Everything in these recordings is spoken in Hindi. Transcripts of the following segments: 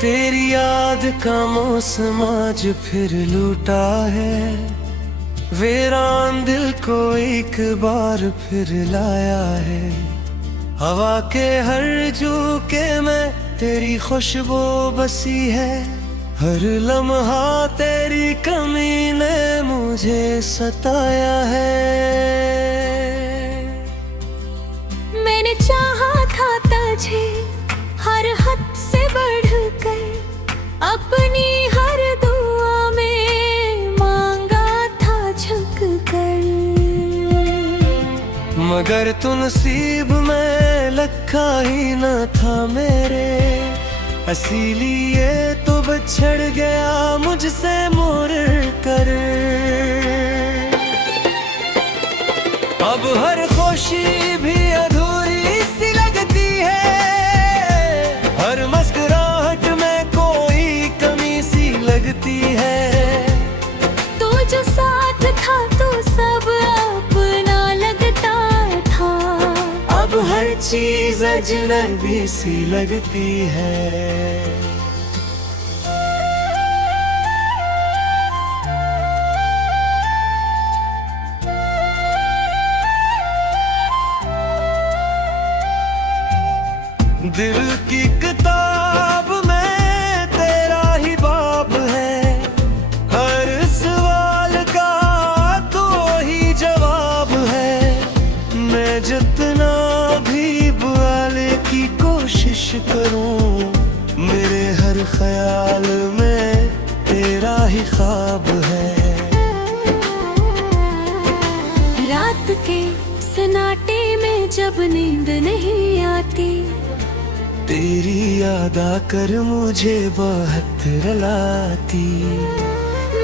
तेरी याद का मौसम आज फिर लूटा है, वीरान दिल को एक बार फिर लाया है। हवा के हर झोंके में तेरी खुशबू बसी है, हर लम्हा तेरी कमी ने मुझे सताया है। मैंने चाहा था तुझे हर हद से बढ़कर, अपनी हर दुआ में मांगा था झुक कर, मगर तू नसीब में लिखा ही न था मेरे, इसीलिए तो बिछड़ गया मुझसे मुड़ कर। अब हर खुशी भी अधूरी सी लगती है, हर मुस्कुराहट में कोई कमी सी लगती है। तू जो साथ था तू सब अपना लगता था, अब हर चीज अजनबी सी लगती है। दिल की किताब में तेरा ही बाब है, हर सवाल का तो ही जवाब है। मैं जितना भी बुआले की कोशिश करूं, मेरे हर ख्याल में तेरा ही ख्वाब है। रात के सन्नाटे में जब नींद नहीं आती, तेरी याद आकर मुझे बहुत रुलाती।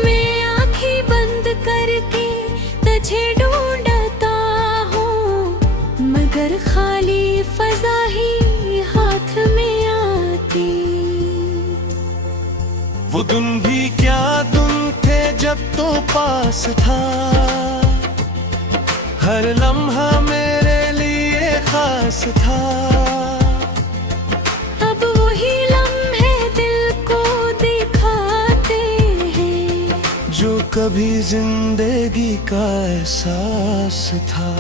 मैं आँखें बंद करके तुझे ढूंढता हूँ, मगर खाली फजा ही हाथ में आती। वो दिन भी क्या दिन थे जब तो पास था, हर लम्हा मेरे लिए खास था। जो कभी जिंदगी का एहसास था।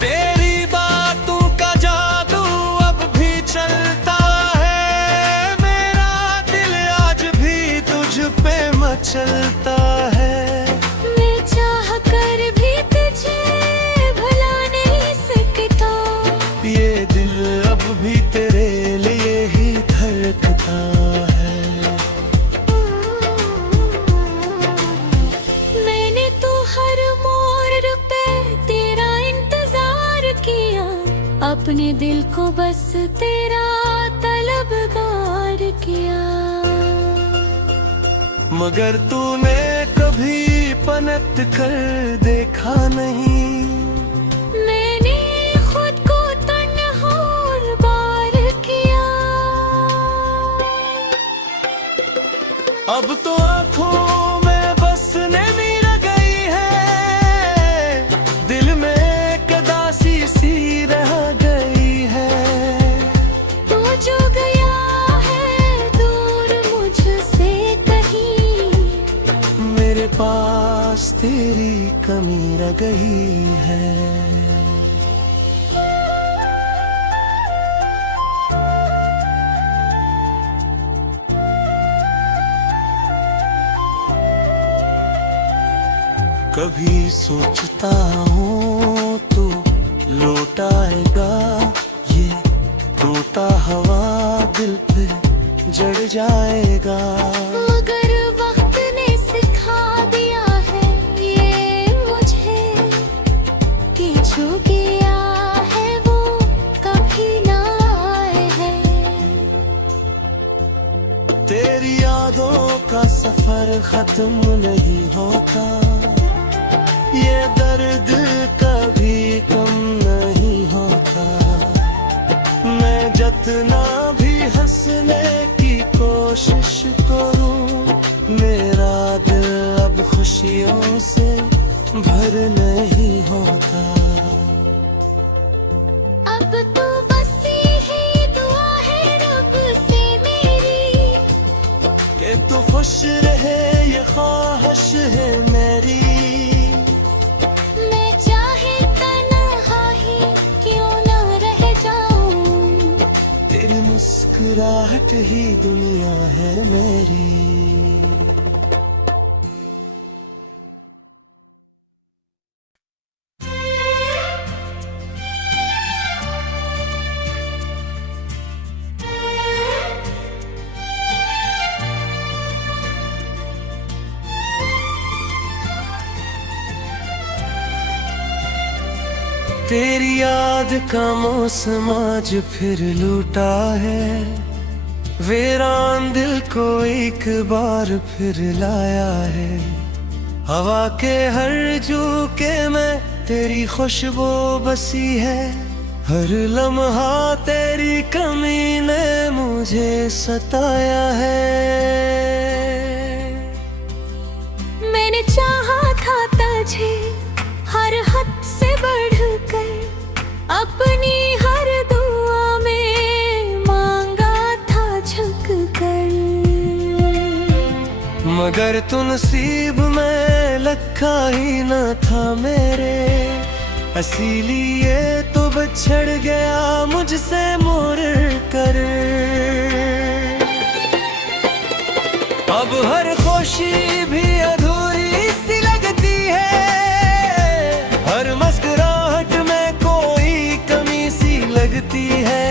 तेरी बातों का जादू अब भी चलता है, मेरा दिल आज भी तुझ पे मचलता है। ये दिल अब भी तेरे लिए ही धड़कता है। मैंने तो हर मोड़ पे तेरा इंतजार किया, अपने दिल को बस तेरा तलबगार किया। मगर तूने कभी पलट कर देखा नहीं, अब तो आँखों में बसने भी रह गई है, दिल में एक उदासी सी रह गई है। तू जो गया है दूर मुझसे कहीं, मेरे पास तेरी कमी रह गई है। कभी सोचता हूँ तू लौट आएगा, ये टूटा हवा दिल पे जड़ जाएगा। मगर वक्त ने सिखा दिया है ये मुझे, कि जो गया है वो कभी ना आए है। तेरी यादों का सफर खत्म नहीं होता, ये दर्द कभी कम नहीं होता। मैं जितना भी हंसने की कोशिश करूं, मेरा दिल खुशियों से भर नहीं होता। अब तो बस यही दुआ है रब से मेरी, कि तू खुश रहे ये ख्वाहिश है मेरी। मैं चाहे तन्हा ही क्यों ना रह जाऊं, तेरी मुस्कुराहट ही दुनिया है मेरी। तेरी याद का मौसम आज फिर लूटा है, वीरान दिल को एक बार फिर लाया है। हवा के हर झोंके में तेरी खुशबू बसी है, हर लम्हा तेरी कमी ने मुझे सताया है। मैंने चाहा था तुझे हर हद से बढ़कर, अपनी हर दुआ में मांगा था झुक कर, मगर तू नसीब में लखा ही न था मेरे, इसीलिए तो बिछड़ गया मुझसे मुड़ कर। अब हर खुशी भी अधूरी सी लगती है, हर मुस्कुराहट में कोई कमी सी लगती है।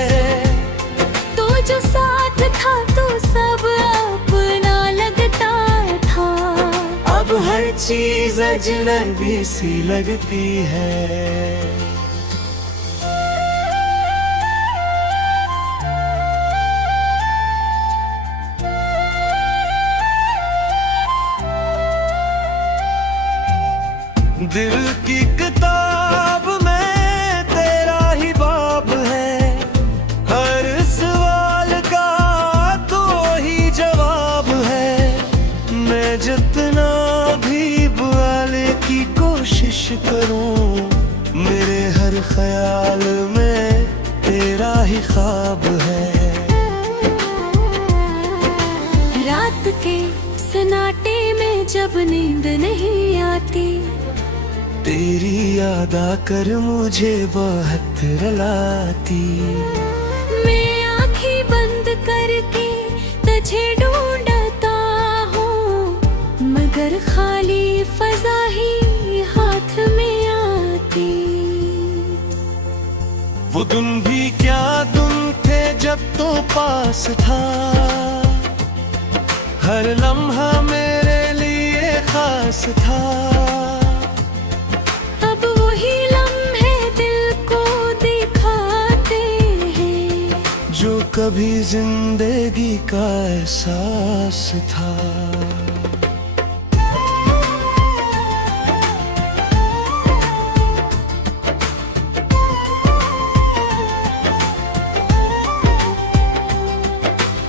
तो जो साथ था तो सब अपना लगता था, अब हर चीज अजनबी सी लगती है। दिल की किताब में तेरा ही बाब है, हर सवाल का तो ही जवाब है। मैं जितना भी बुआले की कोशिश करूं, मेरे हर ख्याल में तेरा ही ख्वाब है। रात के सन्नाटे में जब नींद नहीं आती, तेरी याद आकर मुझे बहुत रुलाती। मैं आंखें बंद करके तुझे ढूंढता हूँ, मगर खाली फजा ही हाथ में आती। वो दिन भी क्या दिन थे जब तो पास था, हर लम्हा मेरे लिए खास था। अब वही लम्हे दिल को दिखाते हैं, जो कभी जिंदगी का एहसास था।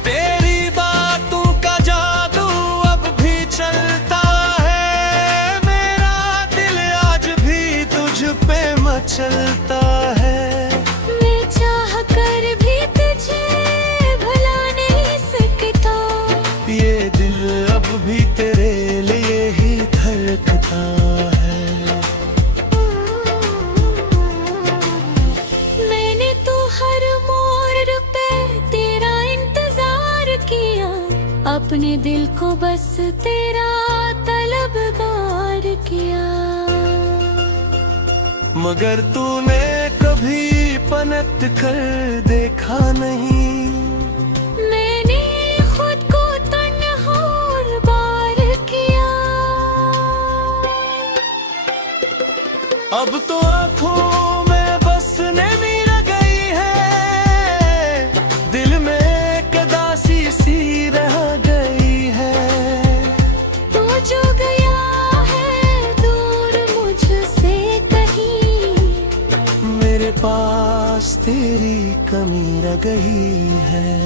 तेरी बातों का जादू अब भी चलता है, मेरा दिल आज भी तुझ पे मचलता है। मैं चाह कर भी तुझे भुला नहीं सकता, ये दिल अब भी तेरे लिए ही धड़कता है। मैंने तो हर मोड़ पे तेरा इंतजार किया, अपने दिल को बस तेरा तलबगार किया। मगर तूने कभी पलट कर देखा नहीं, मैंने खुद को तन्हा और बार किया। अब तो आँखों में बसने मिल गई है, दिल में एक उदासी सी रह गई है। तू जो गया है दूर मुझसे कहीं, मेरे पास तेरी कमी रह गई है।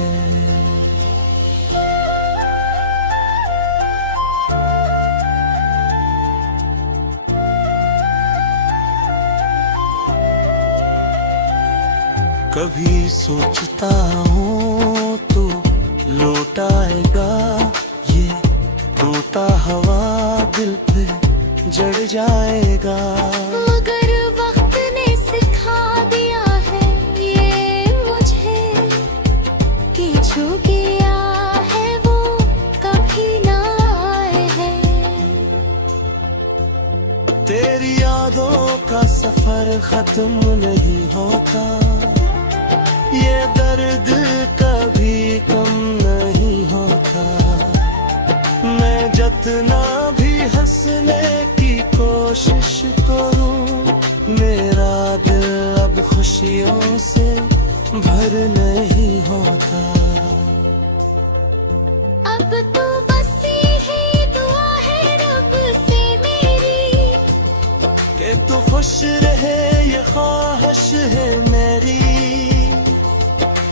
कभी सोचता हूँ तो लौट आएगा, ये टूटा हवा दिल पे जड़ जाएगा। मगर वक्त ने सिखा दिया है ये मुझे कि जो गया है वो कभी ना आए है। तेरी यादों का सफर खत्म नहीं होता, ये दर्द कभी कम नहीं होता। मैं जितना भी हंसने की कोशिश करूं, मेरा दिल अब खुशियों से भर नहीं होता। अब तो बस यही दुआ है रब से मेरी कि तू खुश रहे, ये ख्वाहिश है मेरी।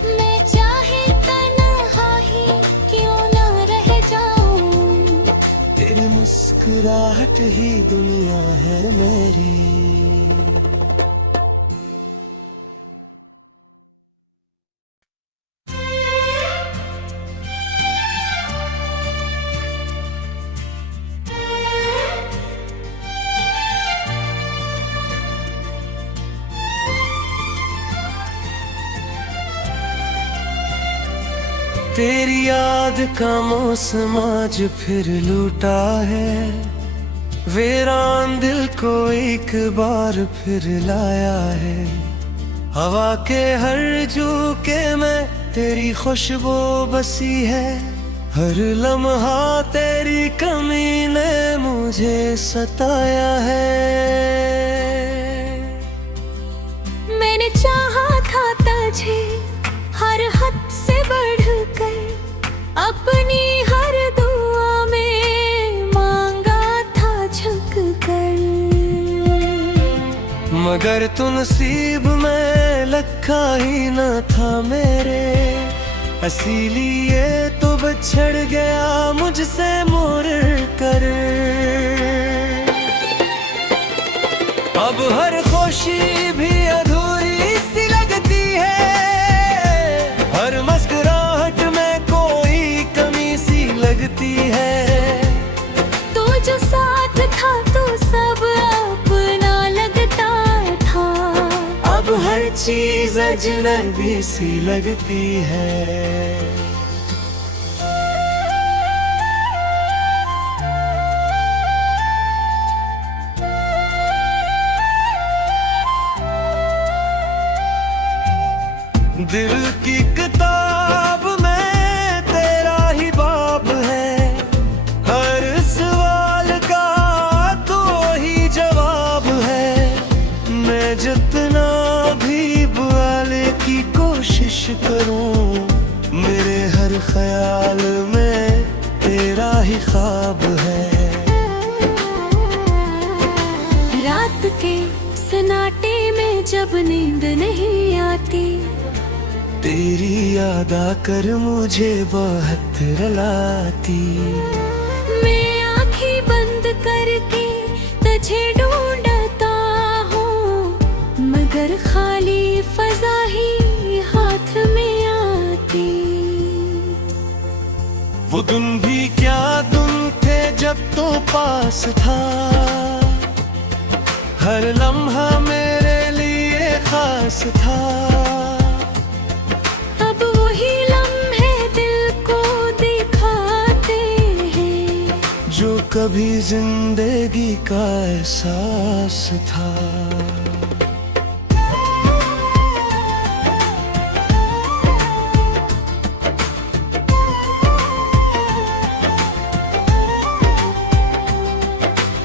मैं चाहे तन्हा ही क्यों ना रह जाऊं, तेरी मुस्कुराहट ही दुनिया है मेरी। तेरी याद का मौसम आज फिर लूटा है, वीरान दिल को एक बार फिर लाया है। हवा के हर झोंके में तेरी खुशबू बसी है, हर लम्हा तेरी कमी ने मुझे सताया है। मैंने चाहा था तुझे हर हद से बढ़कर, अपनी हर दुआ में मांगा था झुक कर। मगर तू नसीब में लखा ही न था मेरे, इसीलिए तो बिछड़ गया मुझसे मुड़ कर। अब हर खुशी भी अधूरी सी लगती है, हर मुस्कुराहट में कोई कमी सी लगती है। तो जो साथ था तो सब अपना लगता था, अब हर चीज अजनबी सी लगती है। दिल की किताब में तेरा ही बाब है, हर सवाल का तो ही जवाब है। मैं जितना भी बुआले की कोशिश करूं, मेरे हर ख्याल में तेरा ही ख्वाब है। रात के सन्नाटे में जब नींद नहीं आती, तेरी याद आकर मुझे बहुत रुलाती। मैं आंखें बंद करके तुझे ढूंढता हूँ, मगर खाली फजा ही हाथ में आती। वो दिन भी क्या दिन थे जब तो पास था, हर लम्हा मेरे लिए खास था। अब वही लम्हे दिल को दिखाते हैं, जो कभी जिंदगी का एहसास था।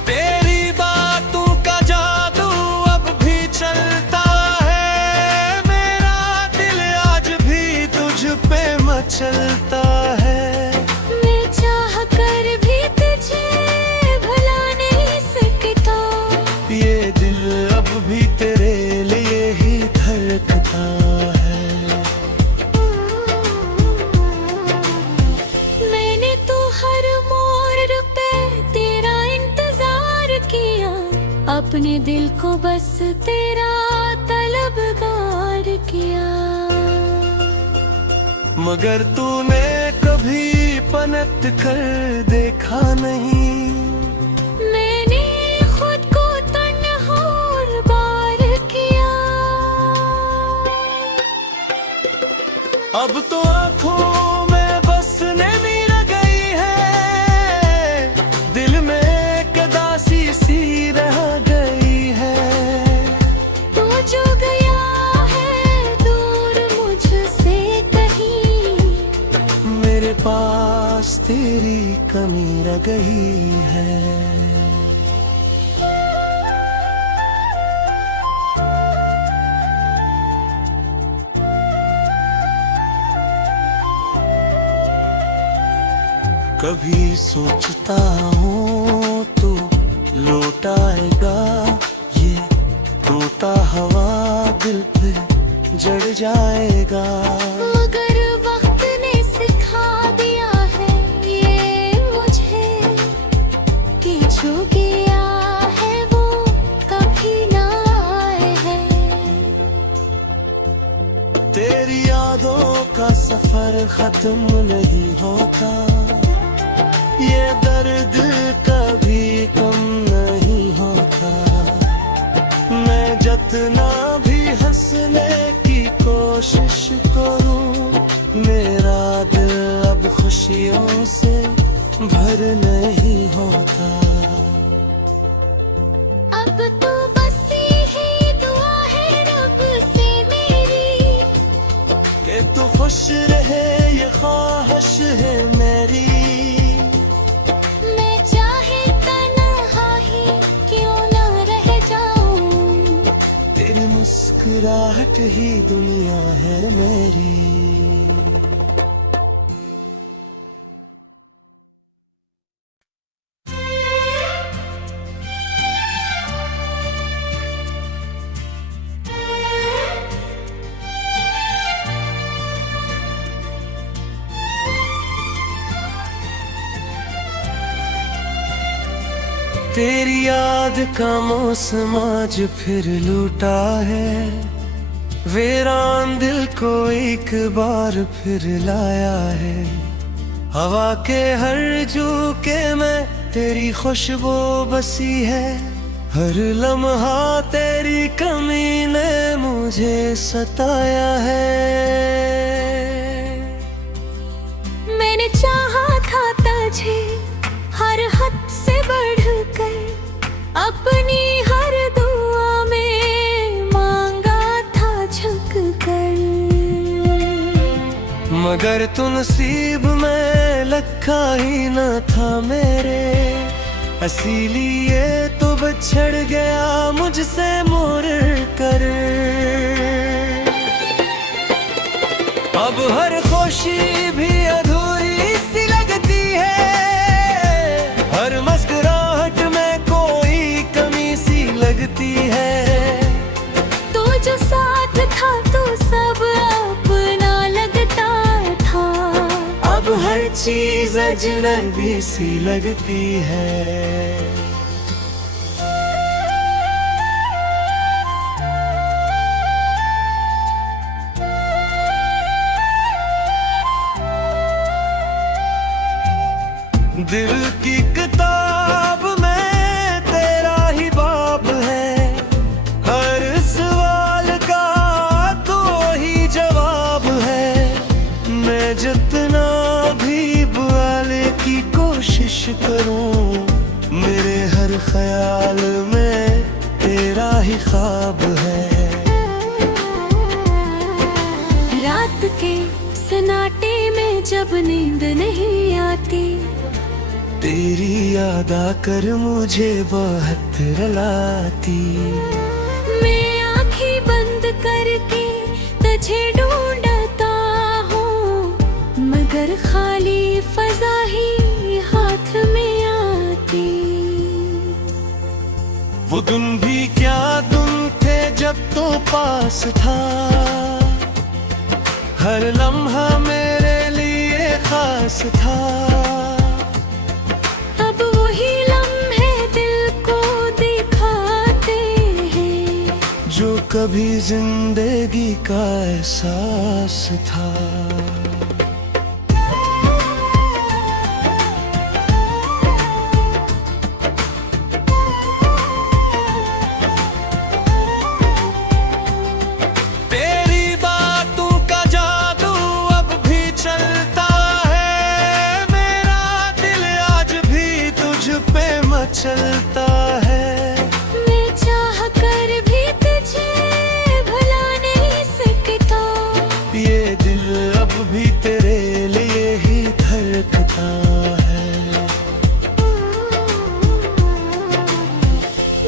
तेरी बातों का जादू अब भी चलता है, मेरा दिल आज भी तुझ पे मचलता है। मैं चाह कर भी तुझे भुला नहीं सकता, ये दिल अब भी तेरे लिए ही धड़कता है। मैंने तो हर मोड़ पे तेरा इंतजार किया, अपने दिल को बस तेरा तलब तलबगार किया। मगर तूने कभी पलट कर देखा नहीं, मैंने खुद को तन्हा और बार किया। अब तो आँखों में बसने भी लग गई है, दिल में एक उदासी सी रह गई है। तू जो गया है दूर मुझसे कहीं, मेरे पास तेरी कमी रह गई है। कभी सोचता हूँ तो लौट आएगा, ये टूटा हवा दिल पे जड़ जाएगा। मगर वक्त ने सिखा दिया है ये मुझे, कि जो गया है वो कभी ना आए है। तेरी यादों का सफर खत्म नहीं होता, ये दर्द कभी कम नहीं होता। मैं जितना भी हंसने की कोशिश करूं, मेरा दिल अब खुशियों से भर नहीं होता। अब तो बस यही दुआ है रब से मेरी, कि तू खुश रहे ये ख्वाहिश है मेरी। मैं चाहे तन्हा ही क्यों ना रह जाऊं, तेरी मुस्कुराहट ही दुनिया है मेरी। तेरी याद का मौसम आज फिर लूटा है, वीरान दिल को एक बार फिर लाया है। हवा के हर झोंके में तेरी खुशबू बसी है, हर लम्हा तेरी कमी ने मुझे सताया है। मैंने चाहा था तुझे हर हद से बढ़कर, अपनी हर दुआ में मांगा था झुक कर। मगर तू नसीब में लिखा ही न था मेरे, इसीलिए तो बिछड़ गया मुझसे मुड़ कर। अब हर खुशी भी अधूरी सी लगती है, हर मुस्कुराहट में कोई कमी सी लगती है। तू जो साथ था तू सब अपना लगता था, अब हर चीज अजनबी सी लगती है। दिल की किताब में तेरा ही बाब है, हर सवाल का तो ही जवाब है। मैं जितना भी बुआले की कोशिश करूं, मेरे हर ख्याल में तेरा ही ख्वाब है। रात के सन्नाटे में जब नींद नहीं आती, तेरी याद आकर मुझे बहुत रुलाती। मैं आंखें बंद करके तुझे ढूंढता हूँ, मगर खाली फजा ही हाथ में आती। वो दिन भी क्या दिन थे जब तो पास था, हर लम्हा मेरे लिए खास था। अब वही लम्हे दिल को दिखाते हैं, जो कभी कभी जिंदगी का एहसास था। तेरी बातों का जादू अब भी चलता है, मेरा दिल आज भी तुझ पे मचलता है। मैं चाह कर भी तुझे भुला नहीं सकता, ये दिल अब भी तेरे लिए ही धड़कता है।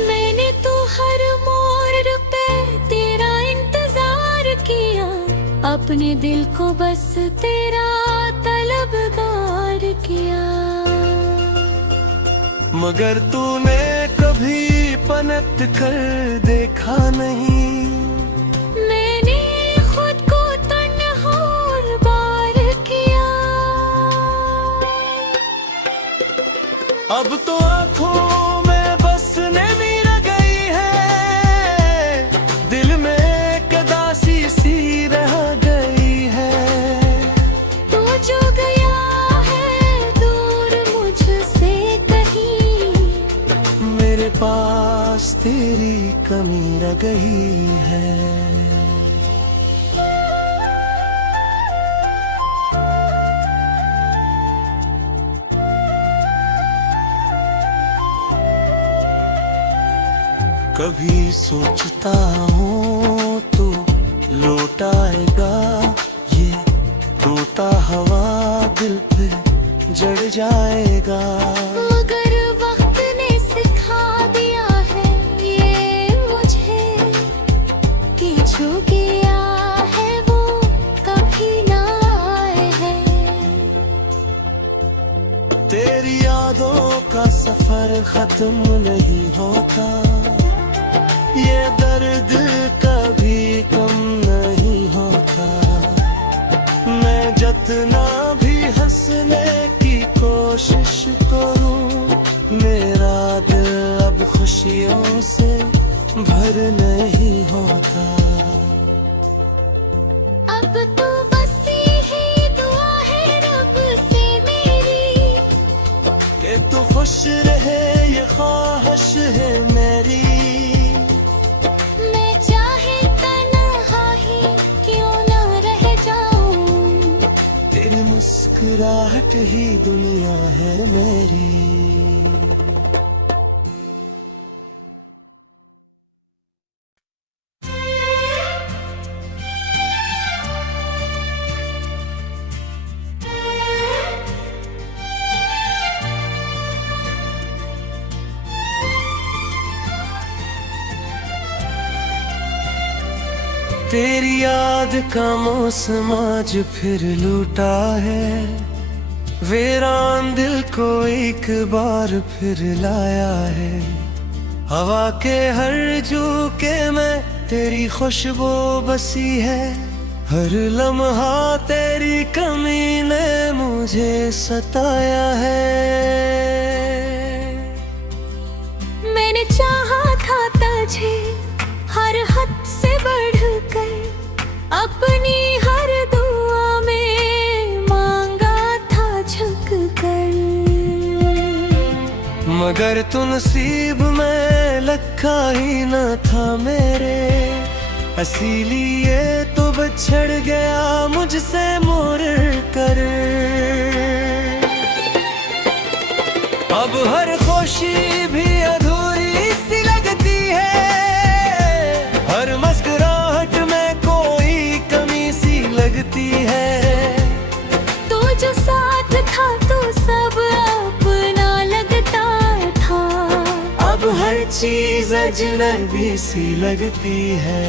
मैंने तो हर मोड़ पे तेरा इंतजार किया, अपने दिल को बस तेरा तलबगार किया। मगर तूने कभी पलट कर देखा नहीं, मैंने खुद को तन्हा और बार किया। अब तो आँखों में बसने भी रह गई है, दिल में एक उदासी सी रह गई है। तू जो गया है दूर मुझसे कहीं, मेरे पास तेरी कमी रह गई है। कभी सोचता हूँ तू लौट आएगा, ये टूटा हवा दिल पे जड़ जाएगा। मगर वक्त ने सिखा दिया है ये मुझे, कि जो गया है वो कभी ना आए है। तेरी यादों का सफर खत्म नहीं होता, ये दर्द कभी कम नहीं होता। मैं जितना भी हंसने की कोशिश करूं, मेरा दिल अब खुशियों से भर नहीं होता। अब तो बस यही दुआ है रब से मेरी, कि तू खुश रहे ये ख्वाहिश है मेरी। मैं चाहे तन्हा ही क्यों ना रह जाऊं, तेरी मुस्कुराहट ही दुनिया है मेरी। तेरी याद का मौसम आज फिर लूटा है, वीरान दिल को एक बार फिर लाया है। हवा के हर झोंके में तेरी खुशबू बसी है, हर लम्हा तेरी कमी ने मुझे सताया है। मैंने चाहा था तुझे हर हद से बढ़कर, अपनी हर दुआ में मांगा था झुक कर। मगर तू नसीब में लिखा ही न था मेरे, इसीलिए तो बिछड़ गया मुझसे मुड़ कर। अब हर खुशी भी अधूरी सी लगती है, हर मुस्कुराहट में कोई कमी सी लगती है। तू जो साथ था तो सब अपना लगता था, अब हर चीज अजनबी सी लगती है।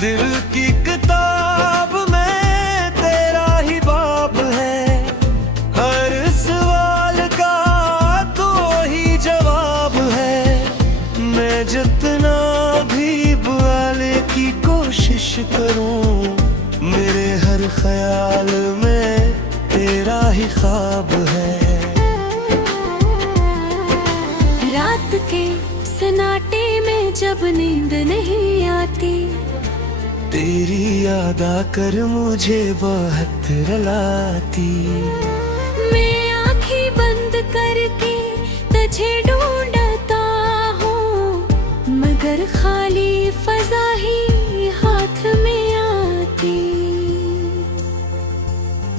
दिल की किताब में तेरा ही बाब है, हर सवाल का तो ही जवाब है। मैं जितना भी बुआले की कोशिश करूं, मेरे हर ख्याल में तेरा ही ख्वाब है। रात के सन्नाटे में जब नींद नहीं आती, तेरी याद आकर मुझे बहुत रुलाती। मैं आंखें बंद करके तुझे ढूंढता हूँ, मगर खाली फजा ही हाथ में आती।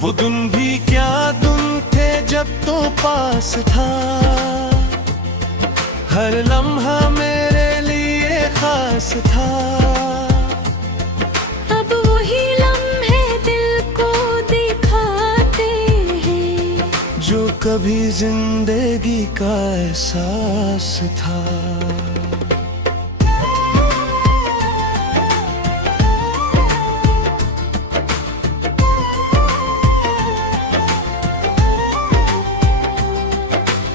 वो दिन भी क्या दिन थे जब तो पास था, हर लम्हा मेरे लिए खास था। अब वही लम्हे दिल को दिखाते हैं, जो कभी जिंदगी का एहसास था।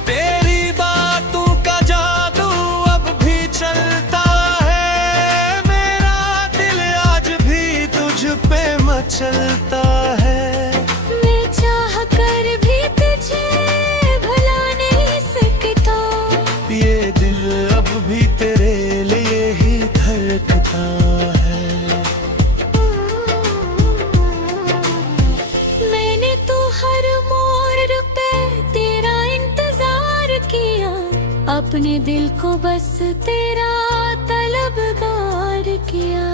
तेरी बातों का जादू अब भी चलता है, मेरा दिल आज भी तुझ पे मचलता है। मैं चाह कर भी तुझे भुला नहीं सकता, ये दिल अब भी तेरे लिए ही धड़कता है। मैंने तो हर मोड़ पे तेरा इंतजार किया, अपने दिल को बस तेरा तलबगार किया।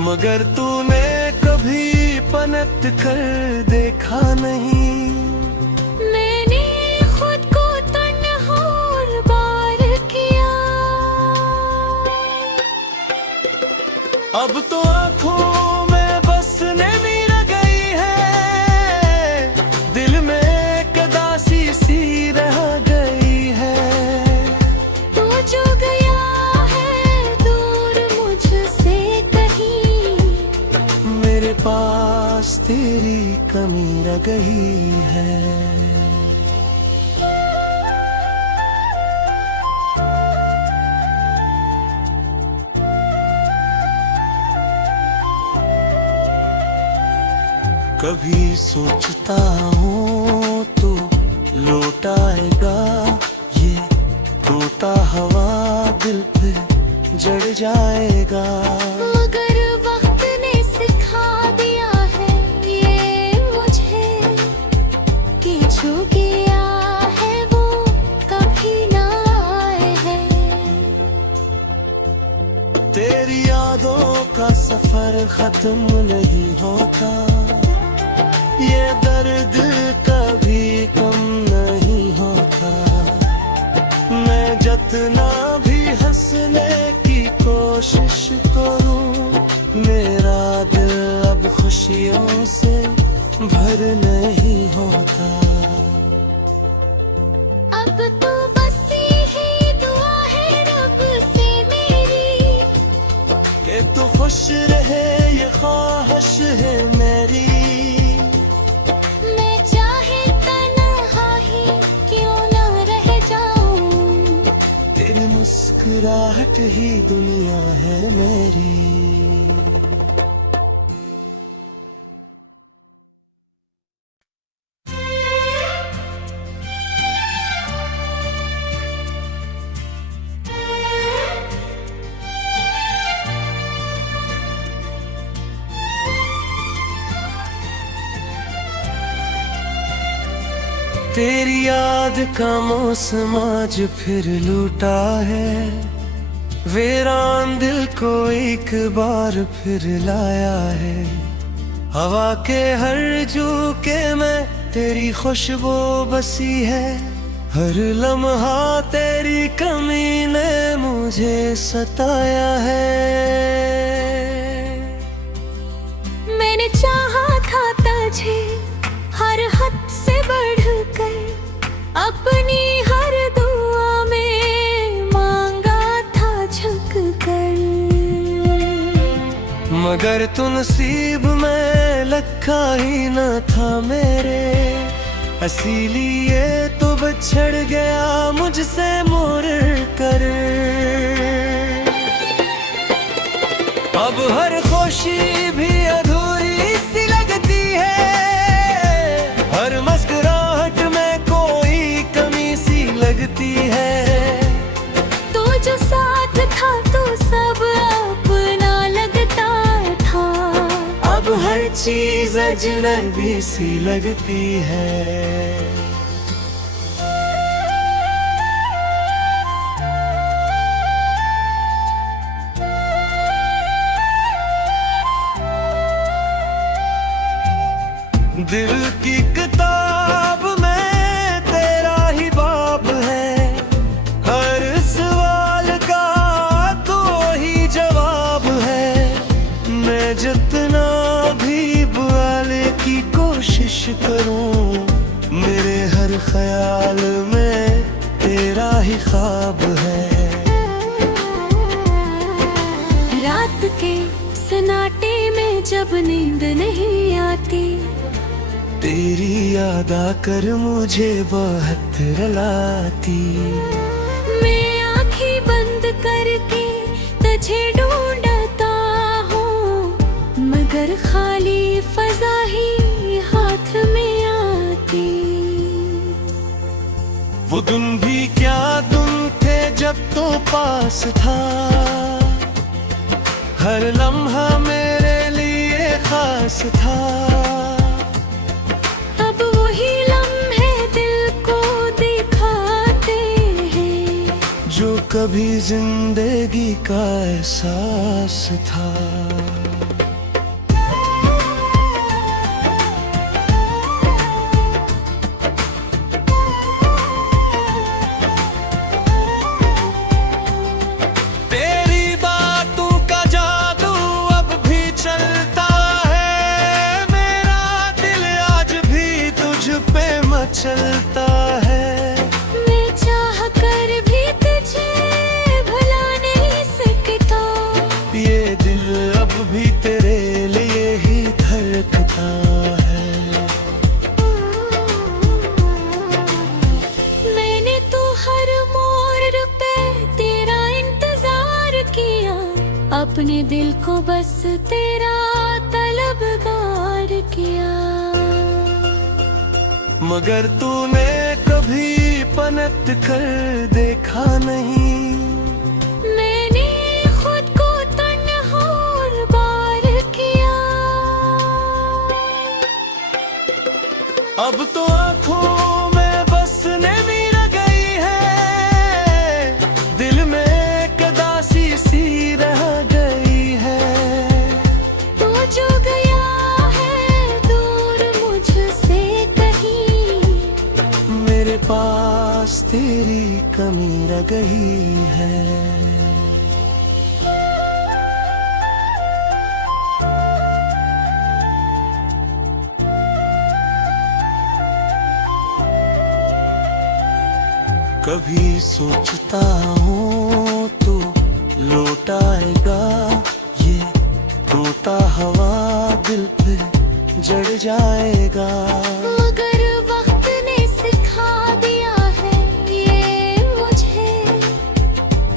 मगर तूने कभी पलट कर देखा नहीं, मैंने खुद को तन्हा और बार किया। अब तो आँखों में बसने भी रह गई है, दिल में एक उदासी सी रह गई है। तू जो गया है दूर मुझसे कहीं, मेरे पास तेरी कमी रह गई है। कभी सोचता हूँ तो लौट आएगा, ये टूटा हवा दिल पे जड़ जाएगा। मगर वक्त ने सिखा दिया है ये मुझे, कि जो गया है वो कभी ना आए है। तेरी यादों का सफर खत्म नहीं होता, ये दर्द कभी कम नहीं होता। मैं जितना भी हंसने की कोशिश करूं, मेरा दिल अब खुशियों से भर नहीं होता। अब तो बस यही दुआ है रब से मेरी, कि तू खुश रहे ये ख्वाहिश है मेरी। मैं चाहे तन्हा ही क्यों ना रह जाऊं, तेरी मुस्कुराहट ही दुनिया है मेरी। तेरी याद का मौसम आज फिर लूटा है, वीरान दिल को एक बार फिर लाया है। हवा के हर झोंके में तेरी खुशबू बसी है, हर लम्हा तेरी कमी ने मुझे सताया है। मैंने चाहा था तुझे हर हद से बढ़कर, अपनी हर दुआ में मांगा था झुक कर। मगर तू नसीब में लिखा ही न था मेरे, इसीलिए तो बिछड़ गया मुझसे मुड़ कर। अब हर खुशी है। तो जो साथ था तो सब अपना लगता था। अब हर चीज अजनबी सी लगती है। दिल की किताब में तेरा ही बाब है। हर सवाल का तो ही जवाब है। मैं जितना भी बुआले की कोशिश करूं, मेरे हर ख्याल में तेरा ही ख्वाब है। रात के सन्नाटे में जब नींद नहीं आती, तेरी याद आकर मुझे बहुत रुलाती। मैं आंखें बंद करके तुझे ढूंढता हूँ, मगर खाली फजा ही हाथ में आती। वो दिन भी क्या दिन थे जब तो पास था। हर लम्हा मेरे लिए खास था। जो कभी जिंदगी का एहसास था। तेरी बातों का जादू अब भी चलता है। मेरा दिल आज भी तुझ पे मचलता है। ये दिल अब भी तेरे लिए ही धड़कता है। मैंने तो हर मोड़ पे तेरा इंतजार किया, अपने दिल को बस तेरा तलबगार किया। मगर तूने कभी पलट कर देखा नहीं। अब तो आँखों में बसने भी रह गई है। दिल में एक उदासी सी रह गई है। तो जो गया है दूर मुझसे कहीं, मेरे पास तेरी कमी रह गई है। कभी सोचता हूँ तो लौट आएगा। ये टूटा हवा दिल पे जड़ जाएगा। मगर वक्त ने सिखा दिया है ये मुझे,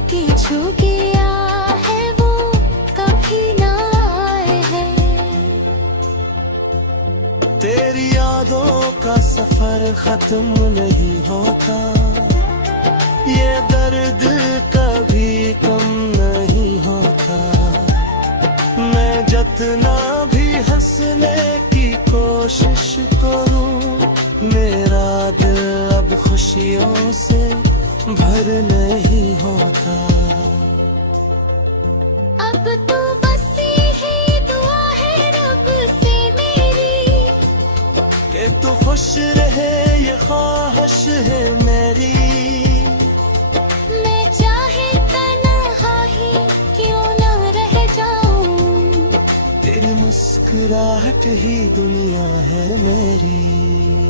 कि जो गया है वो कभी ना आए है। तेरी यादों का सफर खत्म नहीं होता। ये दर्द कभी कम नहीं होता। मैं जितना भी हंसने की कोशिश करूं, मेरा दिल अब खुशियों से भर नहीं होता। अब तो बस यही दुआ है रब से मेरी, कि तू खुश रहे ये ख्वाहिश है मेरी। मुस्कुराहट ही दुनिया है मेरी।